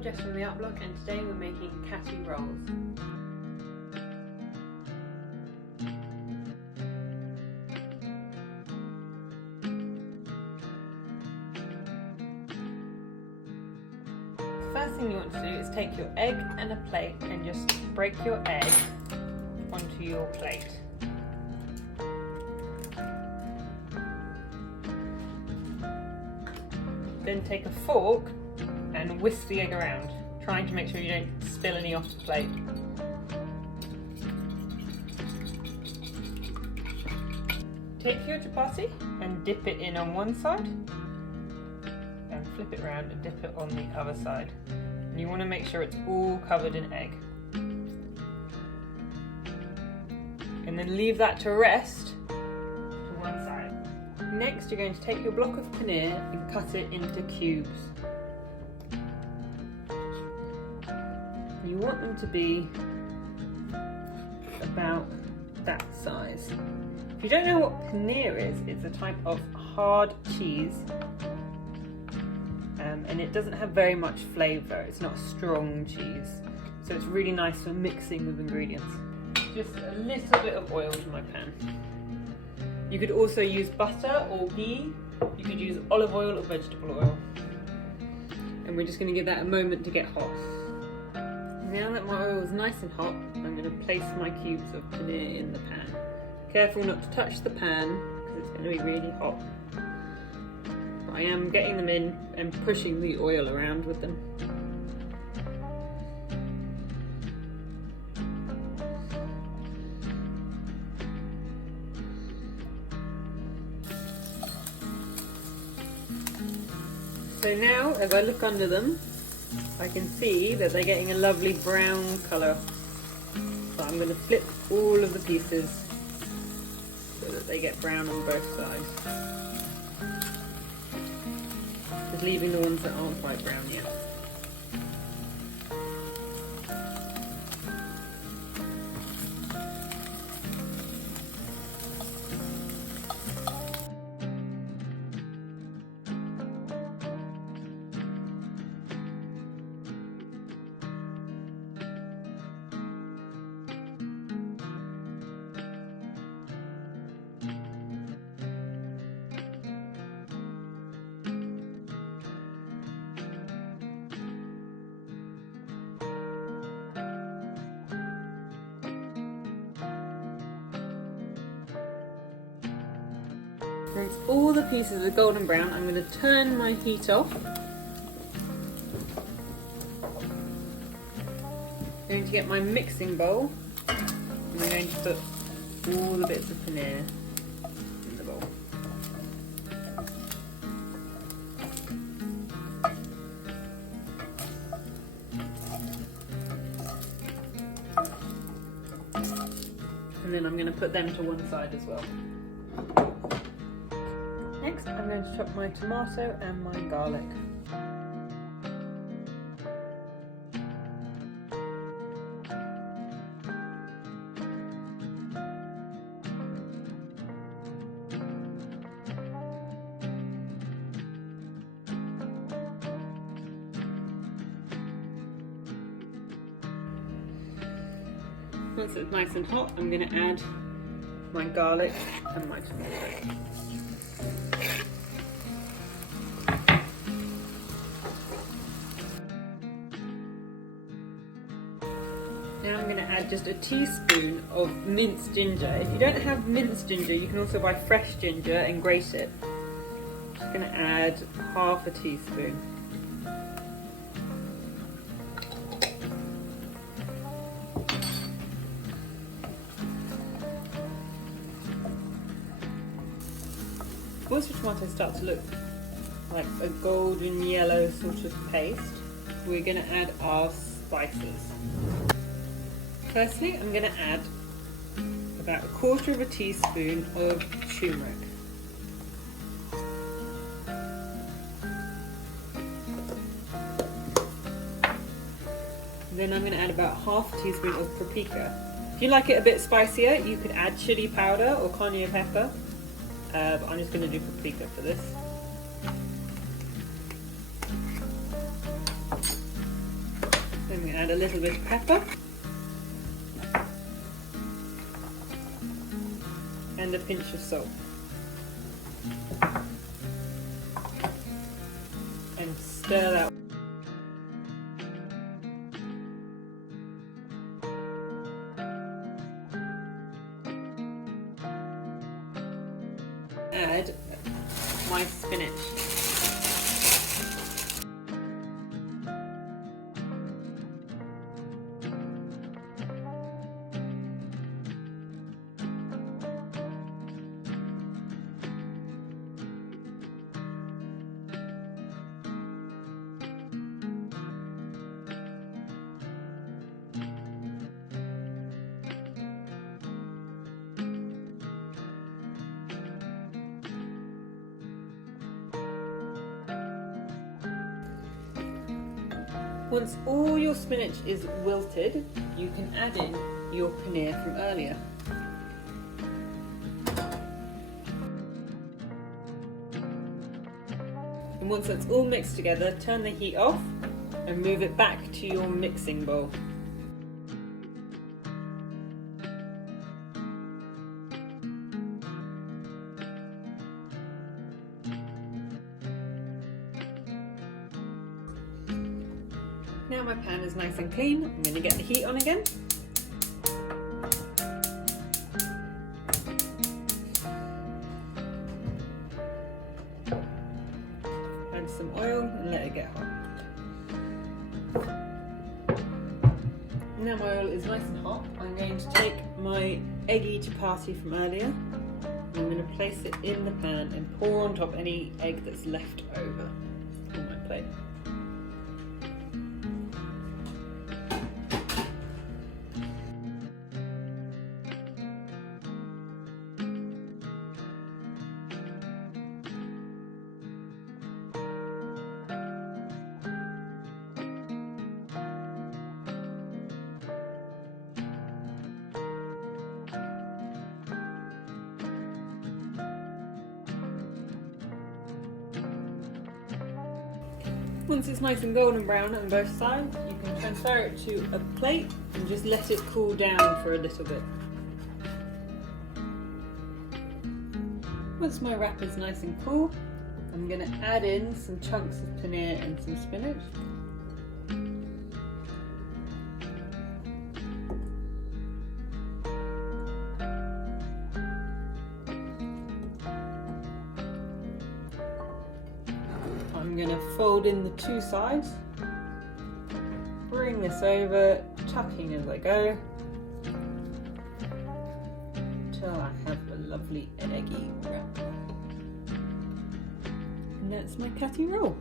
I'm Jess from the A.P.P.L.E and today we're making Kati rolls. First thing you want to do is take your egg and a plate and just break your egg onto your plate. Then take a fork and whisk the egg around, trying to make sure you don't spill any off the plate. Take your chapati and dip it in on one side and flip it around and dip it on the other side. And you want to make sure it's all covered in egg. And then leave that to rest to one side. Next, you're going to take your block of paneer and cut it into cubes. You want them to be about that size. If you don't know what paneer is, it's a type of hard cheese and it doesn't have very much flavour. It's not a strong cheese, so it's really nice for mixing with ingredients. Just a little bit of oil in my pan. You could also use butter or ghee. You could use olive oil or vegetable oil. And we're just going to give that a moment to get hot. Now that my oil is nice and hot, I'm going to place my cubes of paneer in the pan. Careful not to touch the pan because it's going to be really hot. But I am getting them in and pushing the oil around with them. So now, as I look under them, I can see that they're getting a lovely brown colour. So I'm going to flip all of the pieces so that they get brown on both sides. Just leaving the ones that aren't quite brown yet. Once all the pieces are golden brown, I'm going to turn my heat off. I'm going to get my mixing bowl and I'm going to put all the bits of paneer in the bowl. And then I'm going to put them to one side as well. Next, I'm going to chop my tomato and my garlic. Once it's nice and hot, I'm going to add my garlic and my tomato. Now I'm going to add just a teaspoon of minced ginger. If you don't have minced ginger, you can also buy fresh ginger and grate it. I'm just going to add half a teaspoon. Once the tomatoes start to look like a golden yellow sort of paste, we're going to add our spices. Firstly, I'm going to add about 1/4 teaspoon of turmeric. Then I'm going to add about 1/2 teaspoon of paprika. If you like it a bit spicier, you could add chili powder or cayenne pepper, but I'm just going to do paprika for this. I'm going to add a little bit of pepper and a pinch of salt. And stir that. Add my spinach. Once all your spinach is wilted, you can add in your paneer from earlier. And once that's all mixed together, turn the heat off and move it back to your mixing bowl. Now my pan is nice and clean, I'm going to get the heat on again. Add some oil and let it get hot. Now my oil is nice and hot, I'm going to take my eggy chapati from earlier. I'm going to place it in the pan and pour on top any egg that's left over on my plate. Once it's nice and golden brown on both sides, you can transfer it to a plate and just let it cool down for a little bit. Once my wrap is nice and cool, I'm going to add in some chunks of paneer and some spinach. I'm going to fold in the two sides, bring this over, tucking as I go, until I have a lovely eggy wrap. And that's my Kati roll.